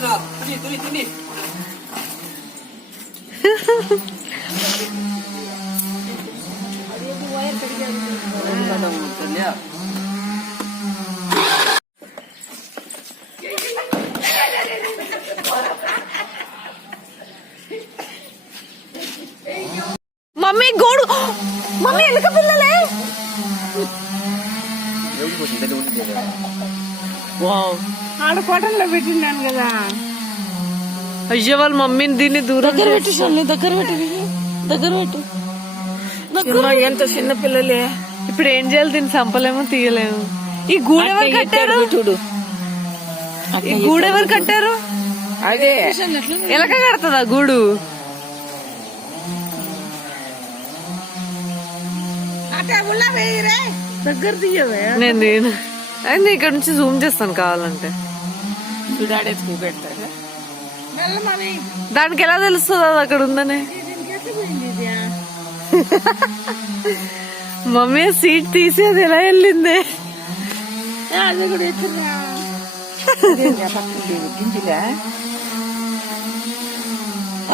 కదా తిని తిని తిని తల్లి మమ్మీ గోడు మమ్మీ ఎలుక పిల్లలే వావ్ ఆడ కోటల్లో పెట్టినాను కదా. అయ్యో వాళ్ళ మమ్మీని దీన్ని దూరం దగ్గర పెట్టి షల్ని దగ్గర పెట్టి దగ్గర పెట్టు. చిన్న ఎంత చిన్న పిల్లలే. ఇప్పుడు ఏం చేయాలి? దీన్ని చంపలేము తీయలేము. ఈ గూడు ఎవరు కట్టారు? చూడు. ఈ గూడు ఎవరు కట్టారు? అదే. ఎలక కడుతుందా గూడు? దగ్గర తీయవే. నేను ఇక్కడ నుంచి జూమ్ చేస్తాను కావాలంటే. చూడాడేసుకు పెడతాడు మెల్లమని దానికి ఎలా తెలుస్తుంది అది అక్కడ ఉందని? మమ్మీ సీట్ తీసి అది ఎలా వెళ్ళింది?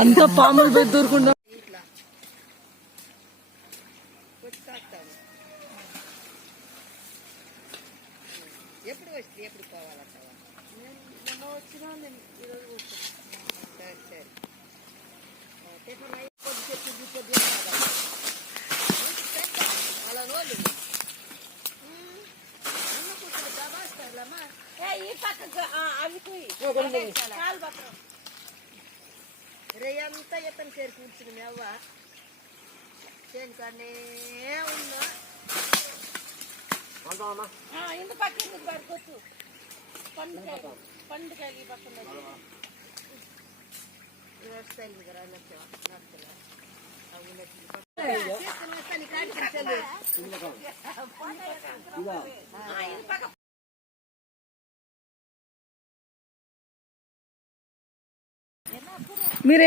అంత పాములు పెద్ద దూరకుండా ఎత్తని చేరి కూర్చుని మేవ్వ. చేను కానీ ఉన్నా ఇంత పక్క ఎందుకు పడుకోవచ్చు పండుకాయలు పండుకాయలు ఈ పక్కన వ్యవస్థలు కదా నడుతున్నా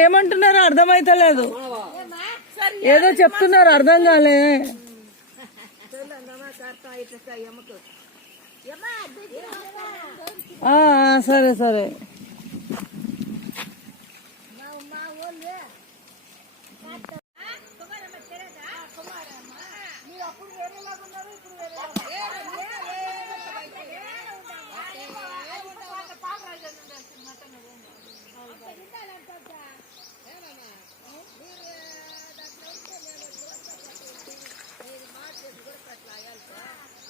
ఏమంటున్నారో అర్థమైతలేదు. ఏదో చెప్తున్నారు అర్థం కాలే. సరే సరే.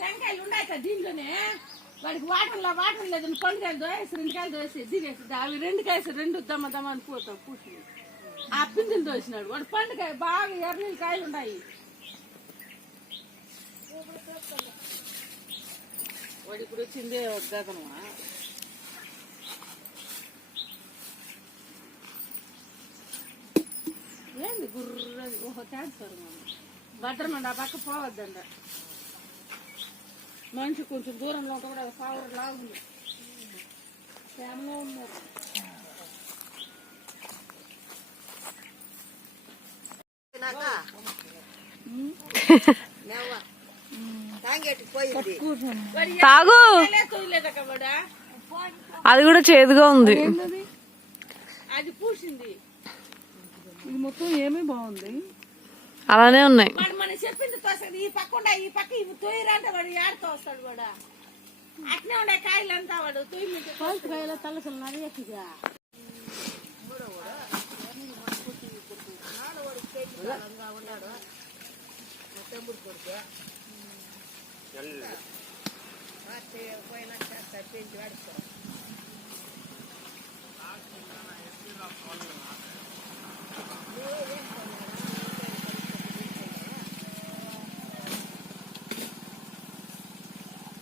టెంకాయలు ఉన్నాయి దీంట్లోనే వాడికి వాటర్లో వాటర్ లేదని పండుకాయలు దోసి రెండు కాయలు దోసి దిగేసి అవి రెండు కాయసి రెండు దమ్మ దమ్మ అని పోతాం పూసి ఆ పిందులు దోసినాడు. వాడు పండుకాయ బాగా ఎర్రనీళ్ళు కాయలు ఉన్నాయి. వాడు ఇప్పుడు వచ్చిందే ఏంది గుర్ర ఓహో చేస్తారు మనం భద్రమండి ఆ పక్క పోవద్దండ మనిషి కొంచెం దూరంలో ఉంటే కూడా పావురు లాగుంది. శ్యామలో ఉన్నారు. తాగు. అది కూడా చేదుగా ఉంది. అది పూసింది. ఇది మొత్తం ఏమీ బాగుంది. అలానే ఉన్నాయి. వాడు మనం చెప్పింది తోస్తాడు. ఈ పక్క ఉండే ఈ పక్క ఇవి తోయరంటే వాడు ఏడు తోస్తాడు వాడు? అట్నే ఉండే కాయలు అంతా వాడు తొయ్యి కాయలు తలసలు నడియట్టుగా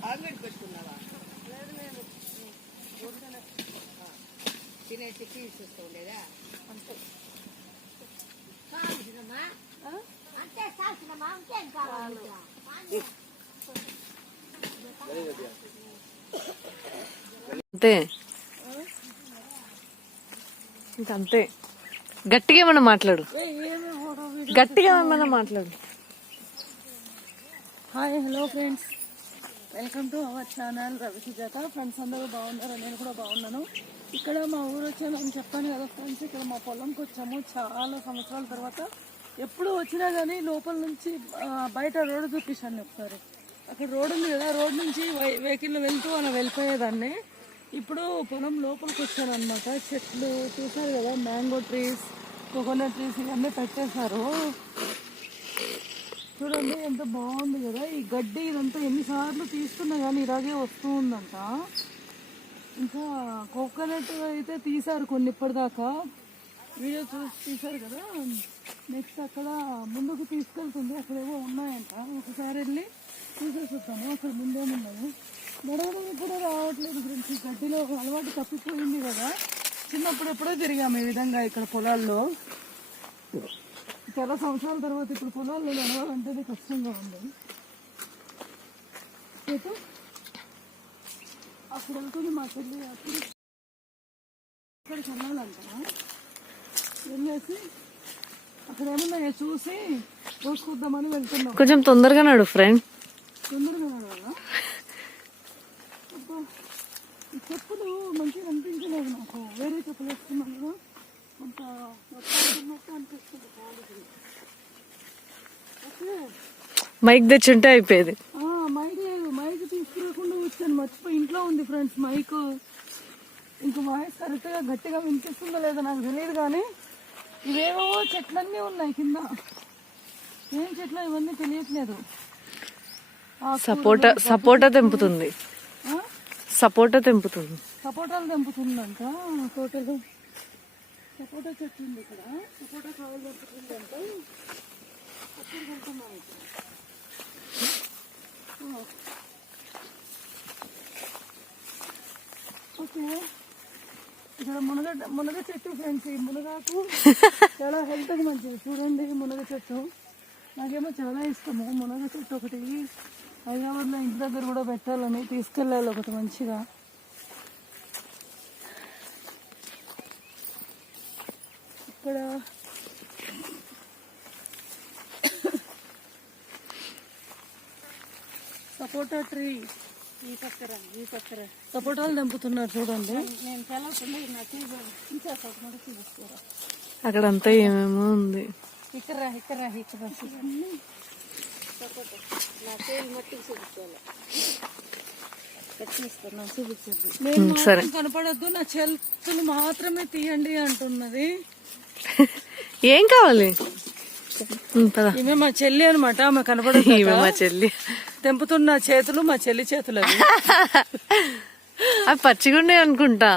అంగడి పెట్టుకున్నావా తినేసి తీసుకొస్తూ ఉండేదా అంతే కాల్సినమ్మా అంతే కాల్సినమ్మా ఇంకేం కావాలి అంతే. ఇంకంతే గట్టిగా ఏమన్నా మాట్లాడు. గట్టిగా ఏమన్నా మాట్లాడు. Hi hello friends. Welcome to our channel Ravi Sujatha friends అందరూ బాగున్నారు? నేను కూడా బాగున్నాను. ఇక్కడ మా ఊరు వచ్చానని చెప్పాను కదా ఫ్రెండ్స్. ఇక్కడ మా పొలంకి వచ్చాము చాలా సంవత్సరాల తర్వాత. ఎప్పుడు వచ్చినా కానీ లోపల నుంచి బయట రోడ్డు చూపిస్తాను ఒకసారి. అక్కడ రోడ్ ఉంది కదా రోడ్ నుంచి వెహికల్ వెళ్తూ అలా వెళ్ళిపోయేదాన్ని. ఇప్పుడు పొలం లోపలికి వచ్చాను అనమాట చెట్లు చూసారు కదా మ్యాంగో ట్రీస్ కోకోనట్ ట్రీస్ ఇవన్నీ పెట్టేశారు. చూడండి ఎంత బాగుంది కదా. ఈ గడ్డి ఇదంతా ఎన్నిసార్లు తీస్తున్నా కానీ ఇలాగే వస్తూ ఉందంట. ఇంకా కోకోనట్ అయితే తీశారు కొన్ని ఇప్పటిదాకా. వీడియో చూసి తీశారు కదా. నెక్స్ట్ అక్కడ ముందుకు తీసుకెళ్తుంది. అక్కడేవో ఉన్నాయంట. ఒకసారి వెళ్ళి చూసేస్తాము అక్కడ ముందేమున్నాయి నడవడం కూడా రావట్లేదు ఫ్రెండ్స్ ఈ గడ్డిలో అలవాటు తప్పిపోయింది కదా. చిన్నప్పుడు ఎప్పుడో తిరిగాము ఈ విధంగా ఇక్కడ పొలాల్లో. చాలా సంవత్సరాల తర్వాత ఇప్పుడు పొలాల్లో నడవాలంటేనే కష్టంగా ఉంది. అయితే అక్కడ వెళ్తుంది మా చెల్లి. అప్పుడు అక్కడికి వెళ్ళాలంట వెళ్ళేసి అక్కడ ఏమన్నా చూసి చూసుకొద్దామని వెళ్తున్నాం. కొంచెం తొందరగా నాడు ఫ్రెండ్ చెప్పులు మంచిగా అనిపించలేదు నాకు. వేరే చెప్పులు వేసుకున్నాను కొంత అనిపిస్తుంది మైక్ తెచ్చుంటే అయిపోయేది. మైక్ లేదు మైక్ తీసుకురాకుండా వచ్చాను. మర్చిపోయి ఇంట్లో ఉంది ఫ్రెండ్స్ మైక్. ఇంక వాయిస్ కరెక్ట్గా గట్టిగా వినిపిస్తుందో లేదో నాకు తెలియదు కానీ ఇవేవో చెట్లన్నీ ఉన్నాయి కింద. ఏం చెట్లు ఇవన్నీ తెలియట్లేదు. సపోటా సపోటా తెంపుతుంది? సపోటా తెంపుతుంది. సపోటాలు తెంపుతుందంట. తోటలో సపోటా చెట్టు ఉంది ఇక్కడ. సపోటా కావాలి తెంపుతుందంట. వెళ్తున్నాం. ఓకే. ఇక్కడ మునగ మునగ చెట్టు ఫ్రెండ్స్ ఈ మునగాకు చాలా హెల్త్కి మంచిది. చూడండి మునగ చెట్టు. నాకేమో చాలా ఇష్టము. మునగ చెట్టు ఒకటి. హైదరాబాద్లో ఇంటి దగ్గర కూడా పెట్టాలని తీసుకెళ్ళాలి ఒకటి మంచిగా. ఇక్కడ సపోటా ట్రీ. ఈ పక్కన ఈ పక్కన. సపోటాలు తెంపుతున్నారు చూడండి. నేను చల్లవుతుంది నాకు ఇంకా అక్కడంతా ఏమేమో ఉంది. ఇక్కడ ఇక్కడ ఇక్కడ కనపడద్దు నా చేతులు మాత్రమే తీయండి అంటున్నది. ఏం కావాలి? ఈమె మా చెల్లి అనమాట ఆమె కనపడదు ఈమె మా చెల్లి. తెంపుతున్న చేతులు మా చెల్లి చేతులు అవి అవి పచ్చిగుండే అనుకుంటా.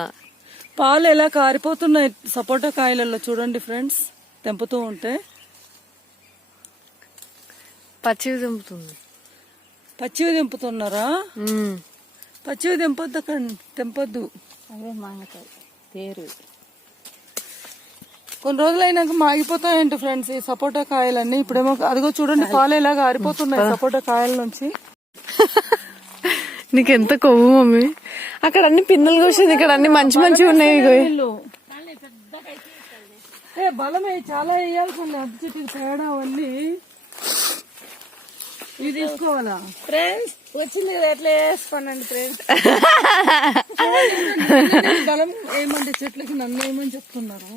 పాలు ఎలా కారిపోతున్నాయి? సపోటా కాయలలో చూడండి ఫ్రెండ్స్ తెంపుతూ ఉంటే. పచ్చివి తెంపుతుంది పచ్చివి తెంపుతున్నారా ఉమ్. పచ్చివి తెంపొద్దు. అక్కడ తెంపొద్దు అవే మాంగతాయి పేరు కొన్ని రోజులు అయినాక మాగిపోతాయంట ఫ్రెండ్స్ ఈ సపోటా కాయలన్నీ. ఇప్పుడేమో అదిగో చూడండి పాలు ఎలా కారిపోతున్నాయి సపోటా కాయల నుంచి. నీకెంత కొవ్వు మమ్మీ? అక్కడ అన్ని పిందెలు కోసింది ఇక్కడ అన్ని మంచి మంచి ఉన్నాయి బలమే చాలా వేయాల్సింది. అద్దె చెట్టు తేడా అవన్నీ. ఇవి తీసుకోవాలా? ఫ్రెండ్స్ వచ్చింది కదా ఎట్లా వేసుకోనండి ఫ్రెండ్స్ బలం ఏమంటే చెట్లకి నన్ను ఏమని చెప్తున్నారు?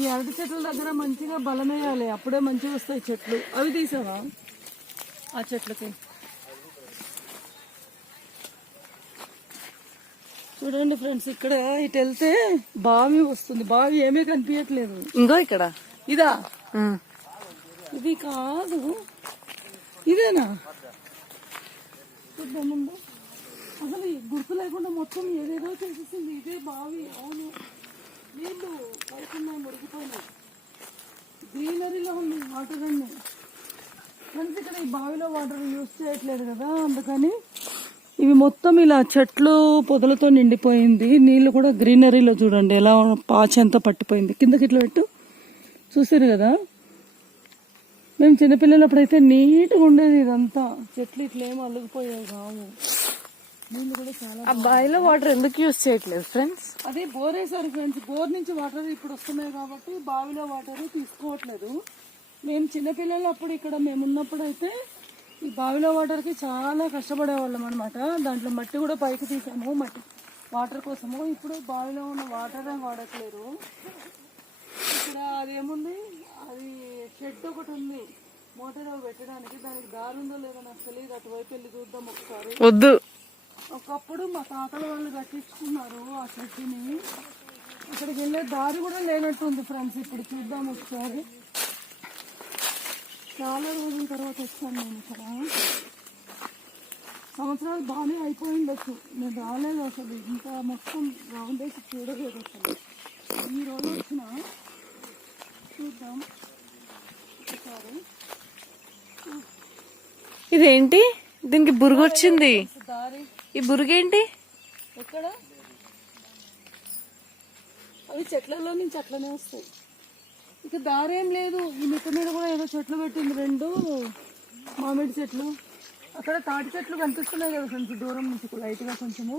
ఈ అరటి చెట్ల దగ్గర మంచిగా బలం వేయాలి అప్పుడే మంచిగా వస్తాయి చెట్లు. అవి తీసావా? ఆ చెట్లకి. చూడండి ఫ్రెండ్స్ ఇక్కడ ఇటు వెళ్తే బావి వస్తుంది. బావి ఏమీ కనిపించట్లేదు. ఇంకో ఇక్కడ? ఇదా. ఇది కాదు. ఇదేనా? ముందు. అసలు గుర్తు లేకుండా మొత్తం ఏదేదో చేసేసింది. ఇదే బావి. అవును. నీళ్ళు పడుతున్నాయి మురిగిపోయినాయి. గ్రీనరీలో ఉంది వాటర్ అన్ని. ఫ్రెండ్స్ ఇక్కడ ఈ బావిలో వాటర్ యూస్ చేయట్లేదు కదా అందుకని ఇవి మొత్తం ఇలా చెట్లు పొదలతో నిండిపోయింది. నీళ్ళు కూడా గ్రీనరీలో చూడండి ఎలా పాచి అంతా పట్టిపోయింది. కిందకి ఇట్లా పెట్టు. చూసారు కదా? మేము చిన్నపిల్లలప్పుడైతే నీట్గా ఉండేది ఇదంతా. చెట్లు ఇట్లా ఏమో అల్లుకుపోయేవి కావు. నీళ్ళు కూడా చాలా ఆ బావిలో వాటర్ ఎందుకు యూజ్ చేయట్లేదు ఫ్రెండ్స్? అదే బోర్ వేసారు ఫ్రెండ్స్ బోర్ నుంచి వాటర్ ఇప్పుడు వస్తున్నాయి కాబట్టి బావిలో వాటర్ తీసుకోవట్లేదు. మేము చిన్నపిల్లలు అప్పుడు ఇక్కడ మేము ఉన్నప్పుడు అయితే ఈ బావిలో వాటర్కి చాలా కష్టపడేవాళ్ళం అనమాట దాంట్లో మట్టి కూడా పైకి తీసాము మట్టి వాటర్ కోసము. ఇప్పుడు బావిలో ఉన్న వాటర్ వాడట్లేరు ఇక్కడ అదేముంది? అది షెడ్ ఒకటి ఉంది. మోటార్ పెట్టడానికి దానికి దారి ఉందో లేదో నాకు తెలియదు అటువైపు వెళ్ళి చూద్దాం ఒకసారి. వద్దు. ఒకప్పుడు మా తాతల వాళ్ళు కట్టించుకున్నారు ఆ చెట్టుని అక్కడికి వెళ్ళే దారి కూడా లేనట్టుంది ఫ్రెండ్స్. ఇప్పుడు చూద్దాం ఒకసారి. చాలా రోజుల తర్వాత వచ్చాను నేను ఇక్కడ. సంవత్సరాలు బాగానే అయిపోయిండొచ్చు నేను రాలేదు అసలు. ఇంత మొత్తం రౌండ్ వేసి చూడలేదు అసలు. ఈ రోజు వచ్చిన చూద్దాం. ఇదేంటి? దీనికి బురుగు వచ్చింది. దారి. ఈ బురుగేంటి? ఎక్కడ? అవి చెట్లలో నుంచి అట్లనే వస్తాయి. ఇక దారేం లేదు. ఈ మిట్ట మీద కూడా ఏదో చెట్లు పెట్టింది రెండు. మామిడి చెట్లు. అక్కడ తాటి చెట్లు కనిపిస్తున్నాయి కదా కొంచెం దూరం నుంచి లైట్గా కొంచెము.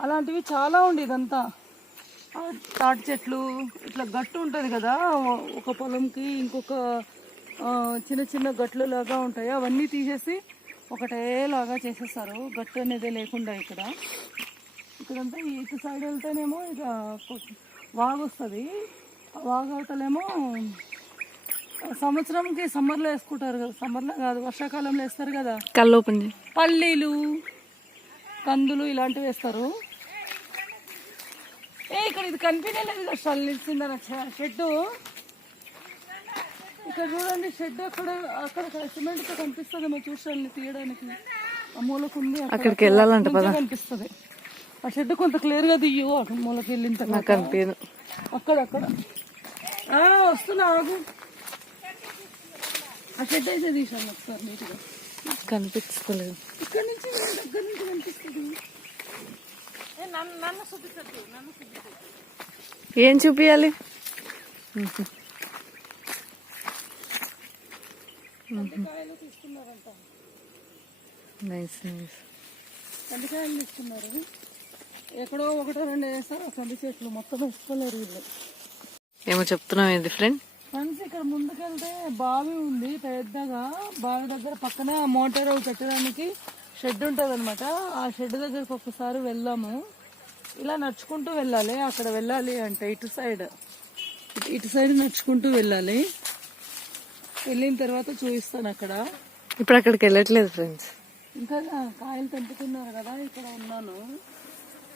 అలాంటివి చాలా ఉండి ఇదంతా. తాటి చెట్లు ఇట్లా గట్టు ఉంటుంది కదా ఒక పొలంకి ఇంకొక చిన్న చిన్న గట్లు లాగా ఉంటాయి. అవన్నీ తీసేసి ఒకటేలాగా చేసేస్తారు. గట్టు అనేది లేకుండా ఇక్కడ. ఇక్కడంతా ఇటు సైడ్ వెళ్తేనేమో ఇక వాగు వస్తుంది. వాగు అవతలేమో సంవత్సరంకి సమ్మర్లో వేసుకుంటారు కదా. సమ్మర్లో కాదు వర్షాకాలంలో వేస్తారు కదా. కళ్ళు ఓపెన్ పల్లీలు కందులు ఇలాంటివి వేస్తారు. ఏ ఇక్కడ ఇది కనిపించలేదు కదా షెడ్ ఇక్కడ చూడండి షెడ్ అక్కడ అక్కడ సిమెంట్తో కనిపిస్తుంది మా చూసాను తీయడానికి. ఆ మూలకు ఉంది. అక్కడికి వెళ్ళాలంట నుంచే కనిపిస్తుంది. ఆ షెడ్ కొంత క్లియర్గా దియ్యు అక్కడ మూలకి వెళ్ళిన తర్వాత. నాకు అనిపించదు. అక్కడ అక్కడ. ఆ, వస్తున్నా ఆగు. ఆ షెడ్ అయితే తీసాను ఒకసారి నీట్గా. కనిపించలేదు ఇక్కడ నుంచి దగ్గర నుంచి కనిపిస్తుంది. నన్ను నన్ను చూపించద్దు నన్ను చూపించద్దు. ఏం చూపియాలి? కందికాయలు తీసుకున్నారంట నైస్ నైస్ కందికాయలు తీసుకున్నారు. ఎక్కడో ఒకటో రెండు వేస్తారు. కంది చెట్లు మొత్తం వేసుకోలేరు వీళ్ళు ఏమో చెప్తున్నావు ఏంది ఫ్రెండ్ ఫ్రెండ్స్ ఇక్కడ ముందుకెళ్తే బావి ఉంది పెద్దగా. బావి దగ్గర పక్కన మోటార్ పెట్టడానికి షెడ్ ఉంటుంది అనమాట ఆ షెడ్ దగ్గరకు ఒక్కసారి వెళ్దాము. ఇలా నడుచుకుంటూ వెళ్ళాలి. అక్కడ వెళ్ళాలి అంటే ఇటు సైడ్ ఇటు- ఇటు సైడ్ నడుచుకుంటూ వెళ్ళాలి. వెళ్ళిన తర్వాత చూపిస్తాను అక్కడ. ఇప్పుడు అక్కడికి వెళ్ళట్లేదు ఫ్రెండ్స్. ఇంకా కాయలు తెంపుతున్నారు కదా ఇక్కడ ఉన్నాను.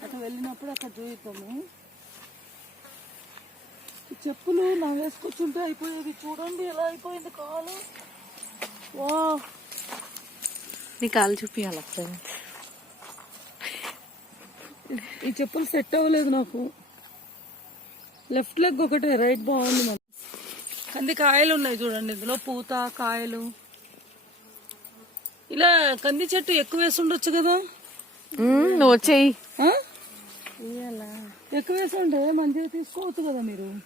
అక్కడ వెళ్ళినప్పుడు అక్కడ చూపిస్తాము ఈ చెప్పులు నా వేసుకొచ్చుంటే అయిపోయేది. చూడండి ఎలా అయిపోయింది కాలు. వా నీ కాలు చూపియాలా ఫ్రెండ్స్? ఈ చెప్పులు సెట్ అవ్వలేదు నాకు. లెఫ్ట్ లెగ్ ఒకటే రైట్ బాగుంది కంది కాయలు ఉన్నాయి చూడండి. ఇందులో పూత కాయలు. ఇలా కంది చెట్టు ఎక్కువ వేసి ఉండొచ్చు కదా? నువ్వు వచ్చేయి. ఆ? ఎక్కువ వేసి ఉంటే మంచిగా తీసుకోవచ్చు కదా మీరు.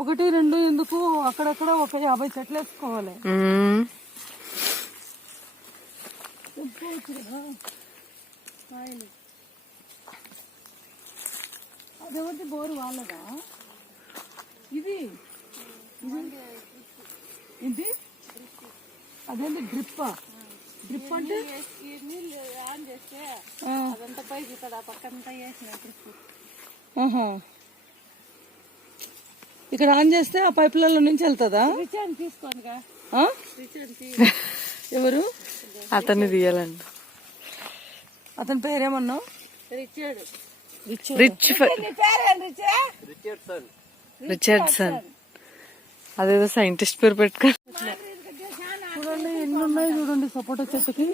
ఒకటి రెండు ఎందుకు? అక్కడక్కడ ఒక యాభై చెట్లు వేసుకోవాలి. కదా? కాయలు. అదేమంటే బోరు వాళ్ళదా? ఇది? ఇది? ఏంటి? అదేంటి డ్రిప్పా డ్రిప్ అంటే? నీళ్ళు ఆన్ చేస్తే ఆ, అదంతా పైకి ఇక్కడ పక్కంతా ఆన్ చేస్తే ఆ పైపులలో నుంచి వెళ్తుందా? రిటర్న్ తీసుకోనిగా. ఆ? రిటర్న్ తీ ఎవరు? అతన్ని తీయాలంట. అతని పేరేమన్నావు రిచర్డ్. రిచ్ నీ పేరేం రిచే రిచర్డ్సన్. అదేదో సైంటిస్ట్ పేరు పెట్టుకో చూడండి ఎన్ని ఉన్నాయి చూడండి సపోటా చెట్టుకి.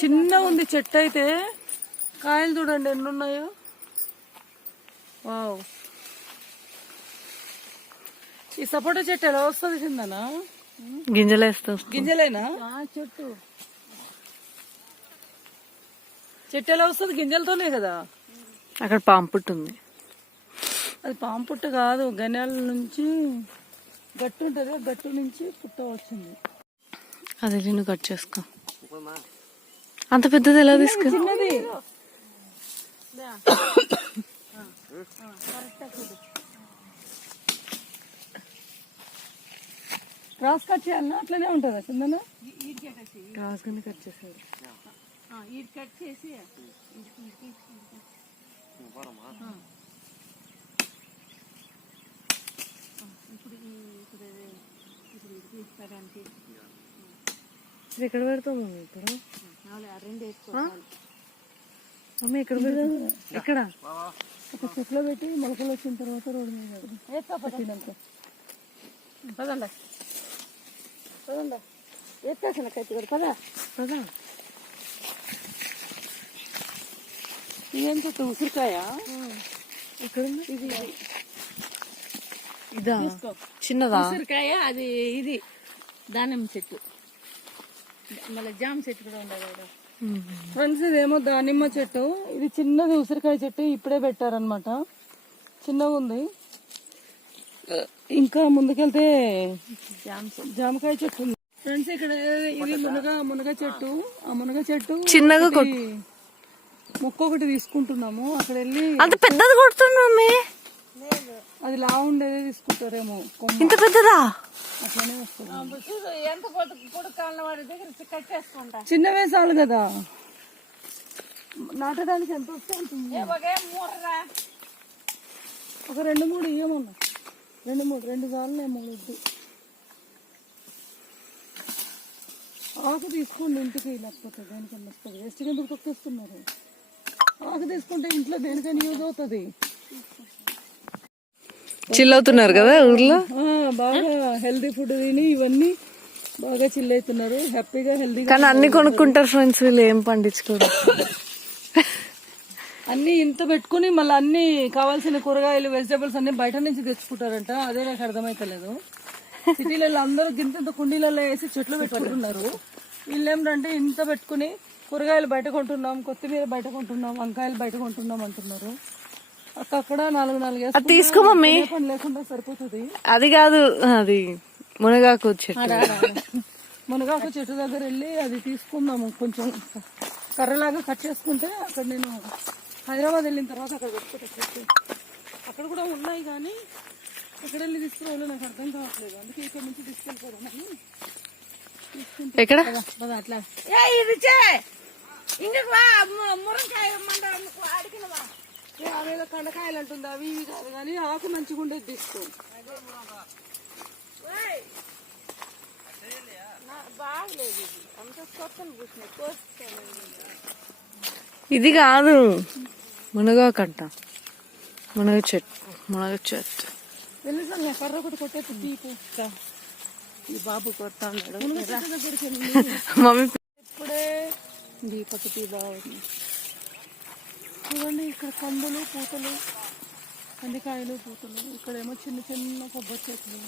చిన్న ఉంది చెట్టు అయితే. కాయలు చూడండి ఎన్ని ఉన్నాయో వావ్. ఈ సపోటా చెట్టు ఎలా వస్తుంది కిందనా గింజలేస్తా గింజలేనా? చెట్టు. చెట్టు ఎలా వస్తుంది? గింజలతోనే కదా? అక్కడ పాము పుట్టు ఉంది. అది పాము పుట్ట కాదు గన్యాల నుంచి గట్టు ఉంటుంది గట్టు నుంచి పుట్ట వచ్చింది. అది నేను కట్ చేసుకో. అంత పెద్దది ఎలా తీసుకో చిన్నది. క్రాస్ కట్ చేయాలన్నా అట్లనే ఉంటుందా కిందన? క్రాస్ గానే కట్ చేసాడు కట్ చేసి ఇది ఎక్కడ పెడతావు మమ్మీ ఇప్పుడు రెండు మమ్మీ ఎక్కడ ఒక చెట్లో పెట్టి మొలకలు వచ్చిన తర్వాత రోడ్డు మీద పదండి. పదండి. ఎత్తేసిన కత్తి కూడా పదా. పదా. ఇదేం చెట్టు? ఉసిరికాయ? ఎక్కడ ఇది ఇది. ఇదా. చిన్నదా? ఉసిరికాయ అది ఇది. దానిమ్మ చెట్టు. మళ్ళీ జామ చెట్టు కూడా ఉండదు ఫ్రెండ్స్ ఇదేమో దానిమ్మ చెట్టు. ఇది చిన్నది ఉసిరికాయ చెట్టు ఇప్పుడే పెట్టారనమాట చిన్నగా ఉంది. ఇంకా ముందుకెళ్తే జామకాయ చెట్టు ఉంది. ఫ్రెండ్స్ ఇక్కడ ఇది మునగ మునగ చెట్టు. ఆ మునగ చెట్టు చిన్నగా మొక్క ఒకటి తీసుకుంటున్నాము. అక్కడ వెళ్ళి అంత పెద్దది కొడుతుంది మమ్మీ అది లా ఉండేదే తీసుకుంటారేమో. ఇంత పెద్దదా? వస్తుంది చిన్నవే చాలు కదా. నాటడానికి ఎంత వస్తే అంత ఇయ్యి. ఒకే రెండు మూడు ఇయ్యమన్నా. రెండు మూడు రెండు సార్లు ఏమో వద్దు. ఆకు తీసుకోండి ఇంటికి లేకపోతే దేనికన్నా వస్తుంది. వేస్ట్ ఎందుకు తొక్కేస్తున్నారు. ఆకు తీసుకుంటే ఇంట్లో దేనికైనా యూజ్ అవుతుంది. చిల్ అవుతున్నారు కదా ఊర్లో? బాగా హెల్దీ ఫుడ్ తిని ఇవన్నీ బాగా చిల్ అవుతున్నారు. హ్యాపీగా హెల్దీగా కానీ అన్ని కొనుక్కుంటారు ఫ్రెండ్స్ వీళ్ళు ఏం పండించుకోరు. అన్ని ఇంత పెట్టుకుని మళ్ళీ అన్ని కావాల్సిన కూరగాయలు వెజిటబుల్స్ అన్ని బయట నుంచి తెచ్చుకుంటారంట. అదే నాకు అర్థమైతలేదు. సిటీలలో అందరూ గింత కుండీలలో వేసి చెట్లు పెట్టుకుంటున్నారు. వీళ్ళు ఏమిటంటే ఇంత పెట్టుకుని కూరగాయలు బయట కొంటున్నాం కొత్తిమీర బయట కొంటున్నాం వంకాయలు బయట కొంటున్నాం అంటున్నారు. అక్కడ నాలుగు నాలుగు అది తీసుకో మమ్మీ లేకుండా సరిపోతుంది. అది కాదు అది మునగాకు చెట్టు. మునగాకు చెట్టు దగ్గర వెళ్ళి అది తీసుకుందాము కొంచెం. కర్రలాగా కట్ చేసుకుంటే అక్కడ నేను హైదరాబాద్ వెళ్ళిన తర్వాత అక్కడ అక్కడ కూడా ఉన్నాయి కానీ ఎక్కడ వెళ్ళి తీసుకురావాలో నాకు అర్థం కావట్లేదు. అందుకే ఇక్కడ నుంచి తీసుకెళ్ళిపోదామని ఎక్కడ? అట్లా. ఇది చే! మురంకాయ మండ అడిగినవా? ఏ, అవేదో కండకాయలు అంటుంది? అవి ఇవి కాదు కానీ ఆకు మంచిగా ఉండేది తీసుకో. బాగలేదు ఇది. అంత కొత్తను పూసిన కోస్తాను ఇది కాదు. మునగాకు అంట మునగ చెట్టు. మునగ చెట్టు. నా కర్ర ఒకటి కొట్టేసి తీపు ఈ బాబు వెళ్ళి మమ్మీ ఇప్పుడే దీపక బాగుంది చూడండి ఇక్కడ కందులు పూతలు కందికాయలు పూతలు. ఇక్కడేమో చిన్న చిన్న కొబ్బరి చెట్లు.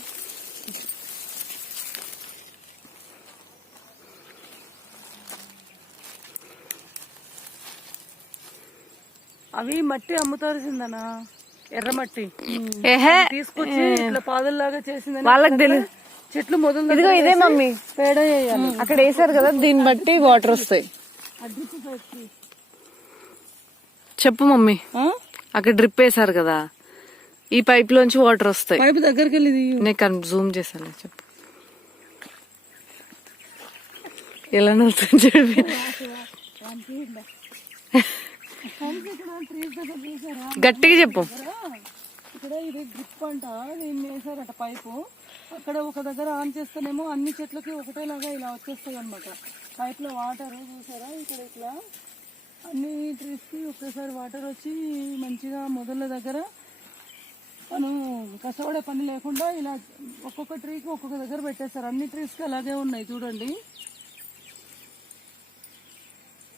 అవి మట్టి అమ్ముతారు చిందనా ఎర్రమట్టి తీసుకొచ్చి ఇట్లా పాదుల్లాగా చేసిందని వాళ్ళకి తెలియదు చెట్లు మొదలు ఇదిగో ఇదే మమ్మీ. పేడ అక్కడ వేసారు కదా దీన్ని బట్టి వాటర్ వస్తాయి. చెప్పు మమ్మీ? అక్కడ డ్రిప్ వేసారు కదా. ఈ పైప్ లోంచి వాటర్ వస్తాయి. పైపు దగ్గరికి వెళ్ళి. నేను జూమ్ చేశాను చెప్పు. ఎలా నడుస్తుంది చెప్పి. గట్టిగా చెప్పు. ఇక్కడ ఇది గ్రిప్ అంట దీన్ని వేసారట పైపు అక్కడ ఒక దగ్గర ఆన్ చేస్తేనేమో అన్ని చెట్లకి ఒకటేలాగా ఇలా వచ్చేస్తాయి అనమాట పైప్లో వాటర్ చూసారా? ఇక్కడ ఇట్లా అన్ని ట్రీస్కి ఒకేసారి వాటర్ వచ్చి మంచిగా మొదళ్ళ దగ్గర మనం కష్టపడే పని లేకుండా ఇలా ఒక్కొక్క ట్రీకి ఒక్కొక్క దగ్గర పెట్టేస్తారు అన్ని ట్రీస్కి అలాగే ఉన్నాయి చూడండి.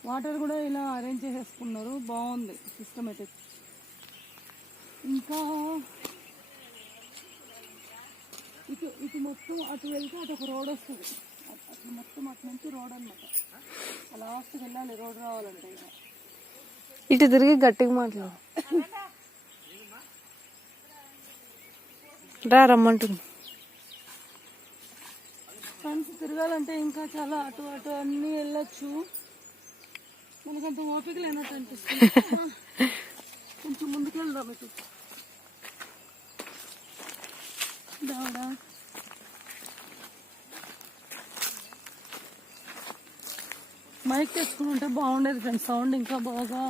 వాటర్ కూడా ఇలా అరేంజ్ చేసేసుకున్నారు. బాగుంది సిస్టమేటిక్ ఇంకా ఇటు ఇటు మొత్తం అటు వెళ్తే అటు ఒక రోడ్ వస్తుంది. మొత్తం అటు నుంచి రోడ్ అనమాట లాస్ట్కి వెళ్ళాలి రోడ్ రావాలంటే ఇక. ఇటు తిరిగి గట్టిగా మాట్లాడు. రా రమ్మంటుంది. ఫ్రెండ్స్ తిరగాలంటే ఇంకా చాలా అటు అటు అన్నీ వెళ్ళొచ్చు. మనకంత ఓపిక లేనట్టు అనిపిస్తుంది. కొంచెం ముందుకు వెళ్దాం ఇటు. దావడా మైక్ తెచ్చుకుని ఉంటే బాగుండేది ఫ్రెండ్స్. సౌండ్ ఇంకా బాగా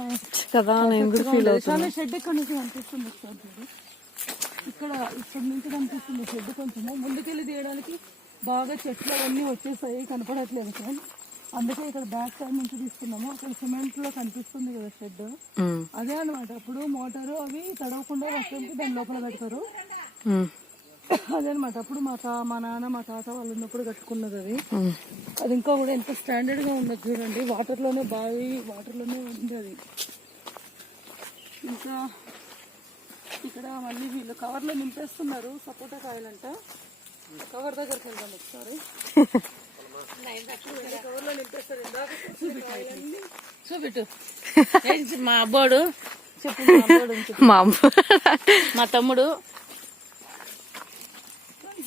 కదా నేను కూడా ఫీల్ అవుతున్నా కానీ షెడ్ ఇక్కడ నుంచి కనిపిస్తుంది. ఇక్కడ ఇక్కడ నుంచి కనిపిస్తుంది షెడ్ కొంచెము. ముందుకెళ్ళి తీయడానికి బాగా చెట్లు అవన్నీ వచ్చేసాయి. కనపడట్లేదు సార్ అందుకే ఇక్కడ బ్యాక్ సైడ్ నుంచి తీసుకున్నాము. అక్కడ సిమెంట్లో కనిపిస్తుంది కదా షెడ్ అదే అనమాట అప్పుడు మోటారు అవి తడవకుండా వర్షంకి దాని లోపల పెడతారు. అదనమాట. అప్పుడు మా తా మా నాన్న మా తాత వాళ్ళు ఉన్నప్పుడు కట్టుకున్నది అది. అది ఇంకా కూడా ఎంత స్టాండర్డ్గా ఉన్నది చూడండి. వాటర్లోనే బావి వాటర్లోనే ఉంది అది ఇంకా ఇక్కడ మళ్ళీ వీళ్ళు కవర్లో నింపేస్తున్నారు. సపోటా కాయలంట. కవర్ దగ్గరికి వెళ్దాం ఒకసారి. కవర్లో నింపేస్తారు. ఇందాక చూపిట్టు మా అబ్బాడు? చెప్పు మా అబ్బాడు మా తమ్ముడు ఈ అబ్బాయి పేరు ఏదో వెరైటీగా ఉంది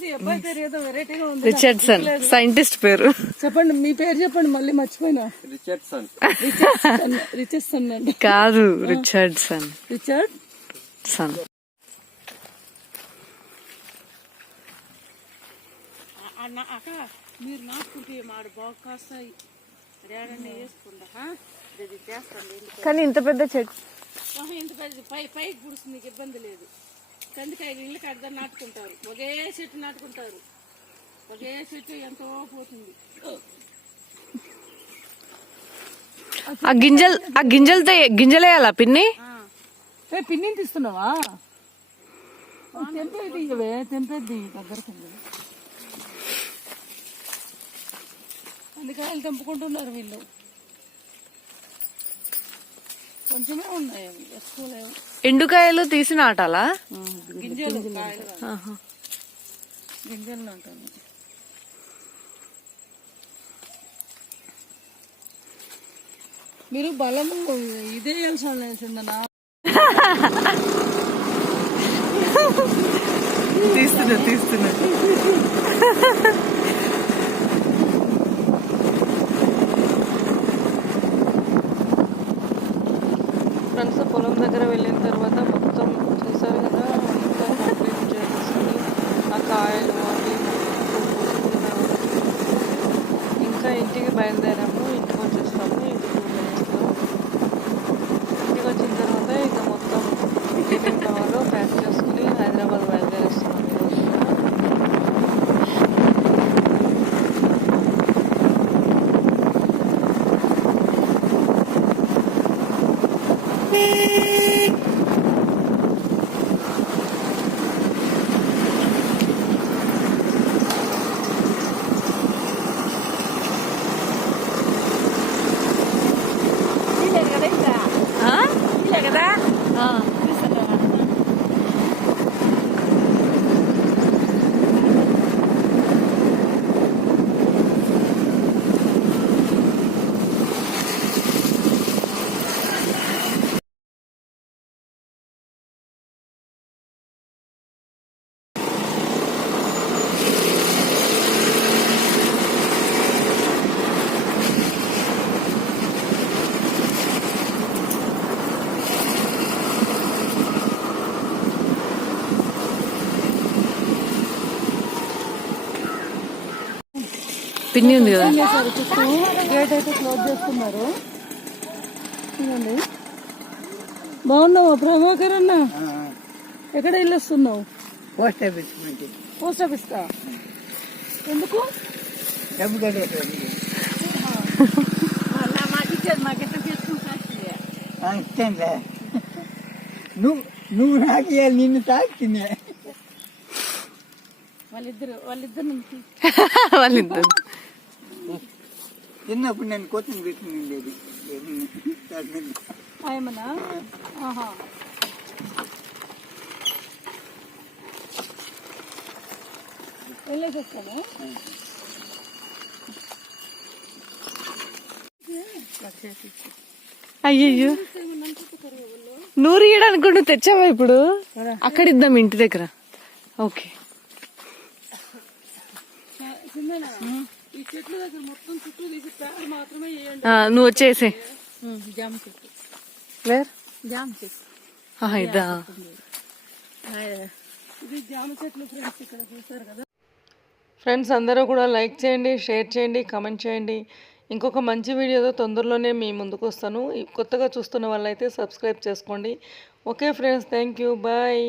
రిచర్డ్సన్. సైంటిస్ట్ పేరు. చెప్పండి మీ పేరు చెప్పండి మళ్ళీ మర్చిపోయినా? రిచర్డ్సన్. రిచర్డ్ రిచర్డ్ అండి. కాదు రిచర్డ్సన్. Richard sun. అన్న అక్క మీరు నాటుకుంటే మాడు బాగా కాస్తాయి. రేడన్నీ వేసుకుంటా ఇది చేస్తాను ఎందుకు కానీ ఇంత పెద్ద చెట్టు ఆహా, ఇంత పెద్ద పై పైకి పుడుస్తుంది నీకు ఇబ్బంది లేదు. కందికాయ ఇల్లు కడదా నాటుకుంటారు. ఒకే చెట్టు నాటుకుంటారు. ఒకే చెట్టు ఎంతో పోతుంది. ఆ గింజలు ఆ గింజలతో గింజలేయాలా పిన్ని? ఏ పిన్నిని తీస్తున్నావా? తెంపేది ఇవే తెంపేది దగ్గరకు అందుకాయలు తెంపుకుంటున్నారు వీళ్ళు. కొంచెమే ఉన్నాయి అవి ఎక్కువ లేవు. ఎండుకాయలు తీసి నాటాలా గింజలు. గింజలు మీరు బలం ఇదే వేయాల్సిందనా తీస్తున్నా తీస్తున్నా ఫ్రెండ్స్ పొలం దగ్గర వెళ్ళిన తర్వాత మొత్తం చూసారు కదా అంతా కంప్లీట్ చేసేసింది ఆ కాయలు అవి మొత్తం కోసుకున్నాము. ఇంకా ఇంటికి బయలుదేరాము ఇంటికి వచ్చేస్తాము ఇంటికి వెళ్ళేస్తాము ఇంటికి వచ్చిన తర్వాత ఇక మొత్తం ఏమేమి కావాలో ప్యాక్ చేసుకుని హైదరాబాద్ బయలుదేరేస్తున్నాం ఈరోజు ఆ? ఆ. పిన్ని ఉంది కదా చుట్టూ గేట్ అయితే క్లోజ్ చేస్తున్నారు చూడండి బాగున్నావా ప్రభాకర్ అన్న? ఎక్కడ వెళ్ళొస్తున్నావు? పోస్ట్ ఆఫీస్ పోస్ట్ ఆఫీస్ కా? ఎందుకు? డబ్బు ఇష్టంలే. నువ్వు నువ్వు నాకు ఇవ్వాలి నిన్ను తాకిందే. వాళ్ళిద్దరు వాళ్ళిద్దరు వాళ్ళిద్దరు. చిన్నప్పుడు నేను కొత్తిమీర పెట్టుకుని ఉండేది. ఏమన్నా ఆహా. వెళ్ళేసి వస్తాను అయ్యయ్యో. నూరు ఇయ్యడానికి తెచ్చావా ఇప్పుడు? అక్కడ ఇద్దాం ఇంటి దగ్గర. ఓకే చిందనా ఈ చెట్ల దగ్గర మొత్తం చుట్టూ తీసి పేడ మాత్రమే వేయండి. ఆ, నువ్వు వచ్చేసే. జామ చెట్టు. వేర్? జామ చెట్టు. ఆహా, ఇదా. ఇది జామ చెట్లు ఫ్రెండ్స్ ఇక్కడ చూసారు కదా. ఫ్రెండ్స్ అందరూ కూడా లైక్ చేయండి షేర్ చేయండి కమెంట్ చేయండి. ఇంకొక మంచి వీడియోతో తొందరలోనే మీ ముందుకు వస్తాను. కొత్తగా చూస్తున్న వాళ్ళైతే సబ్స్క్రైబ్ చేసుకోండి. Okay friends thank you. Bye.